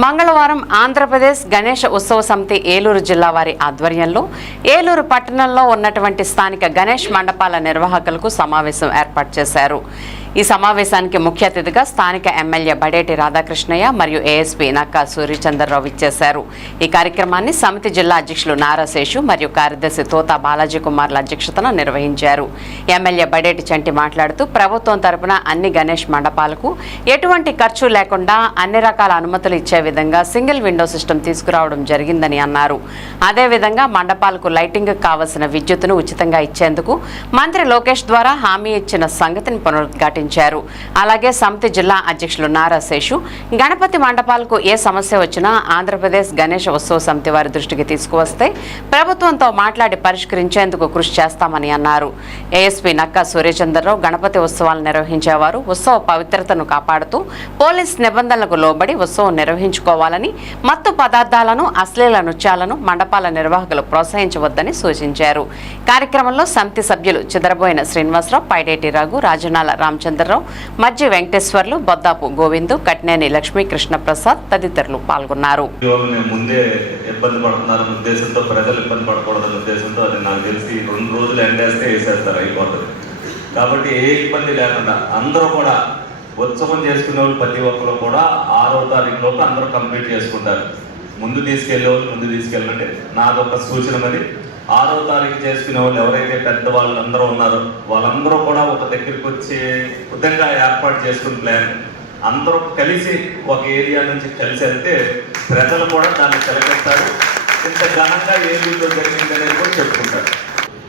మంగళవారం ఆంధ్రప్రదేశ్ గణేష ఉత్సవ సమితి ఏలూరు జిల్లా వారి ఆధ్వర్యంలో ఏలూరు పట్టణంలో ఉన్నటువంటి స్థానిక గణేష్ మండపాల నిర్వాహకులకు సమావేశం ఏర్పాటు చేశారు. ఈ సమావేశానికి ముఖ్య అతిథిగా స్థానిక ఎమ్మెల్యే బడేటి రాధాకృష్ణయ్య మరియు ఏఎస్పీ నక్కా సూర్యచంద్రరావు ఇచ్చేశారు ఈ కార్యక్రమాన్ని సమితి జిల్లా అధ్యక్షులు నారాశేషు మరియు కార్యదర్శి తోతా బాలాజీ కుమార్ల అధ్యక్షతన నిర్వహించారు. ఎమ్మెల్యే బడేటి చంటి మాట్లాడుతూ ప్రభుత్వం తరపున అన్ని గణేష్ మండపాలకు ఎటువంటి ఖర్చు లేకుండా అన్ని రకాల అనుమతులు ఇచ్చే విధంగా సింగిల్ విండో సిస్టమ్ తీసుకురావడం జరిగిందని అన్నారు. అదేవిధంగా మండపాలకు లైటింగ్ కావలసిన విద్యుత్తును ఉచితంగా ఇచ్చేందుకు మంత్రి లోకేష్ ద్వారా హామీ ఇచ్చిన సంగతిని పునరుద్ఘాటించారు. అలాగే సమితి జిల్లా అధ్యక్షులు నారా శేషు గణపతి మండపాలకు ఏ సమస్య వచ్చినా ఆంధ్రప్రదేశ్ గణేష్ ఉత్సవ సమితి వారి దృష్టికి తీసుకువస్తే ప్రభుత్వంతో మాట్లాడి పరిష్కరించేందుకు కృషి చేస్తామని అన్నారు. ఏఎస్పీ నక్కా సూర్యచంద్రరావు గణపతి ఉత్సవాలు నిర్వహించేవారు ఉత్సవ పవిత్రతను కాపాడుతూ పోలీస్ నిబంధనలకు లోబడి ఉత్సవం నిర్వహించారు ఉపయోగించుకోవాలని మత్తు పదార్థాలను అశ్లీల నృత్యాలను మండపాల నిర్వాహకులు ప్రోత్సహించవద్దని సూచించారు. కార్యక్రమంలో సమితి సభ్యులు చిదరబోయిన శ్రీనివాసరావు పైడేటి రఘు రాజనాల రామచంద్రరావు మజ్జి వెంకటేశ్వర్లు బొద్దాపు గోవిందు కట్నేని లక్ష్మీ కృష్ణప్రసాద్ తదితరులు పాల్గొన్నారు. ముందే ఇబ్బంది పడుతున్నారన్న ఉద్దేశంతో ప్రజలు ఇబ్బంది పడకూడదన్న ఉద్దేశంతో అది నాకు తెలిసి రెండు రోజులు ఎండేస్తే వేసేస్తారు అయిపోతుంది. కాబట్టి ఏ ఇబ్బంది లేకుండా అందరూ కూడా ఉత్సవం చేసుకునే వాళ్ళు ప్రతి ఒక్కరు కూడా ఆరో తారీఖు లోపు అందరూ కంప్లీట్ చేసుకుంటారు. ముందు తీసుకెళ్ళే వాళ్ళు ముందు తీసుకెళ్ళండి నాదొక సూచన మరి. ఆరో తారీఖు చేసుకునే వాళ్ళు ఎవరైతే పెద్ద వాళ్ళందరూ ఉన్నారో వాళ్ళందరూ కూడా ఒక దగ్గరికి వచ్చి విధంగా ఏర్పాటు చేసుకున్న ప్లాన్ అందరూ కలిసి ఒక ఏరియా నుంచి కలిసి వెళ్తే ప్రజలు కూడా దాన్ని తిలకిస్తారు ఇంత ఘనంగా ఏ వీళ్ళు జరిగింది అనేది కూడా చెప్పుకుంటారు.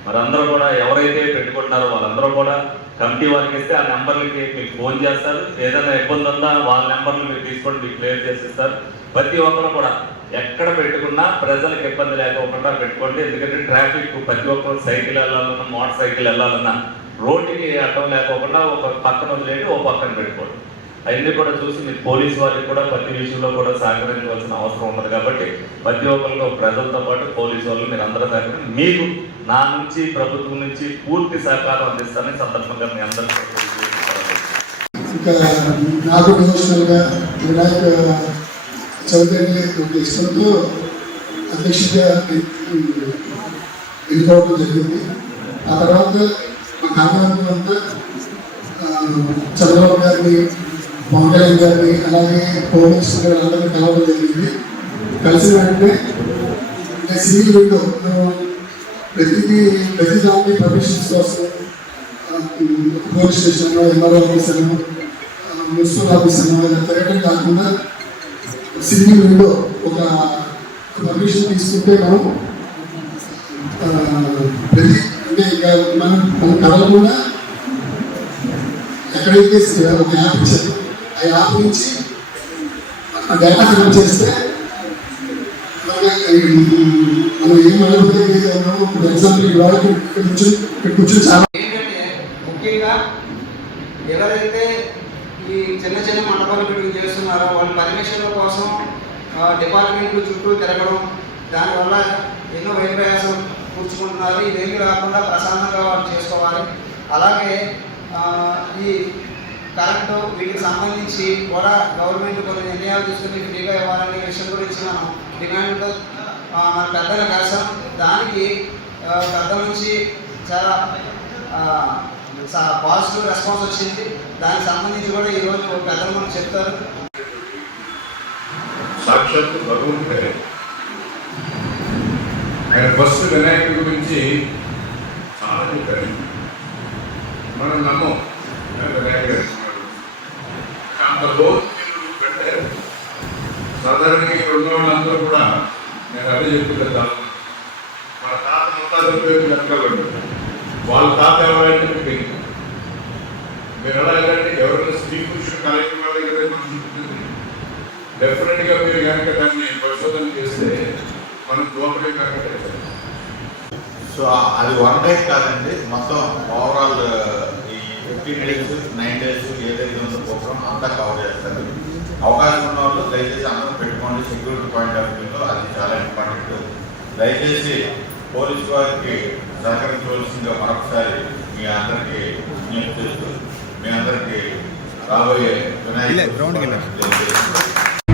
మరి అందరూ కూడా ఎవరైతే పెట్టుకుంటున్నారో వాళ్ళందరూ కూడా. కమిటీ వారికి ఇస్తే ఆ నెంబర్లకి మీకు ఫోన్ చేస్తారు. ఏదైనా ఇబ్బంది ఉందా వాళ్ళ నెంబర్లు మీరు తీసుకొని మీకు క్లియర్ చేసిస్తారు ప్రతి ఒక్కరు కూడా ఎక్కడ పెట్టుకున్నా ప్రజలకు ఇబ్బంది లేకోకుండా పెట్టుకోండి. ఎందుకంటే ట్రాఫిక్ ప్రతి ఒక్కరు సైకిల్ వెళ్ళాలన్నా మోటార్ సైకిల్ వెళ్ళాలన్నా రోడ్డుకి అడ్డం లేకోకుండా ఒక పక్కన వదిలేసి ఓ పక్కన పెట్టుకోండి. అవన్నీ కూడా చూసి మీరు పోలీసు వారికి కూడా ప్రతి విషయంలో కూడా సహకరించవలసిన అవసరం ఉన్నది కాబట్టి ప్రతి ఒక్కరితో ప్రజలతో పాటు పోలీసు వాళ్ళు మీరు అందరూ సహకరించి మీకు నా నుంచి ప్రభుత్వం నుంచి పూర్తి సహకారం అందిస్తానని సందర్భంగా మీ అందరికీ ఇంకా నాకు డివోషనల్గా వినాయక చౌదరిని ఇష్టంతో అధ్యక్షుడిగా ఎన్నుకోవడం జరిగింది. ఆ తర్వాత మా కాంగ్రెస్ అంతా చంద్రబాబు గారిని పవన్ కళ్యాణ్ గారిని అలాగే పోలీస్ గారు అందరినీ కలవడం జరిగింది. కలిసిన వెంటనే సింగిల్ విండో ప్రతిదీ ప్రతి దాన్ని పర్మిషన్స్ కోసం police station MRO officer municipal officer ఇలా తిరగడం కాకుండా సింగిల్ విండో ఒక పర్మిషన్ తీసుకుంటే మనం ప్రతి అంటే ఇక మనం మన కళ కూడా ఎక్కడైతే ఒక యాప్ ఇచ్చారు. ఆ ఆపించి నుంచి చేస్తే మనం ఏం ఇప్పుడు ఎగ్జాంపుల్ ఇవాళ కూర్చొని కూర్చొని చాలా ఏంటంటే ముఖ్యంగా ఎవరైతే ఈ చిన్న చిన్న మండపాలు పెట్టుకుని చేస్తున్నారో వాళ్ళ పర్మిషన్ల కోసం డిపార్ట్మెంట్లు చుట్టూ తిరగడం దానివల్ల ఎన్నో వైప్రయాసం కూర్చుకుంటున్నారు. ఇదేమి రాకుండా ప్రశాంతంగా వాళ్ళు చేసుకోవాలి. అలాగే ఈ కరెంటు వీటికి సంబంధించి కూడా గవర్నమెంట్ కొన్ని నిర్ణయాలు తీసుకుని ఫ్రీగా ఇవ్వాలనే విషయం గురించి మనం డిమాండ్ మన పెద్దల కలిసాం దానికి పెద్ద పెద్దల నుంచి చాలా పాజిటివ్ రెస్పాన్స్ వచ్చింది. దానికి సంబంధించి కూడా ఈరోజు పెద్దలు మనకు చెప్తారు. సాక్షాత్తు భగవంతుడే. ఆయన ఫస్ట్ వినాయకుడి గురించి చాలా చెప్పారు మనం నమ్మం. వినాయకుడు. అంటున్నాడు. అంత భౌతికులు పెట్టారు. సాధారణంగా ఇక్కడ ఉన్న వాళ్ళందరూ కూడా నేను అదే చెప్తున్నా మన తాత ముత్తాతల పేరు వాళ్ళ తాత ఎవరంటే మీకు మీరు ఎలా వెళ్ళండి ఎవరైనా స్త్రీ పురుషుల కార్యక్రమాల దగ్గర మనం చూపుతుంది డెఫినెట్గా మీరు కనుక దాన్ని పరిశోధన చేస్తే మనం దోపడే కనుక సో అది వన్ టైం కాదండి. మొత్తం overall fifteen days nine days ఏదైతే ఉందో ప్రోగ్రామ్ అంతా కవర్ చేస్తారు. అవకాశం ఉన్న వాళ్ళు దయచేసి అందరూ పెట్టుకోండి. సెక్యూరిటీ పాయింట్ ఆఫ్ వ్యూలో అది చాలా ఇంపార్టెంట్ దయచేసి పోలీసు వారికి సహకరించవలసిందిగా మరొకసారి మీ అందరికీ విజ్ఞప్తి చేస్తూ మీ అందరికీ రాబోయే వినాయక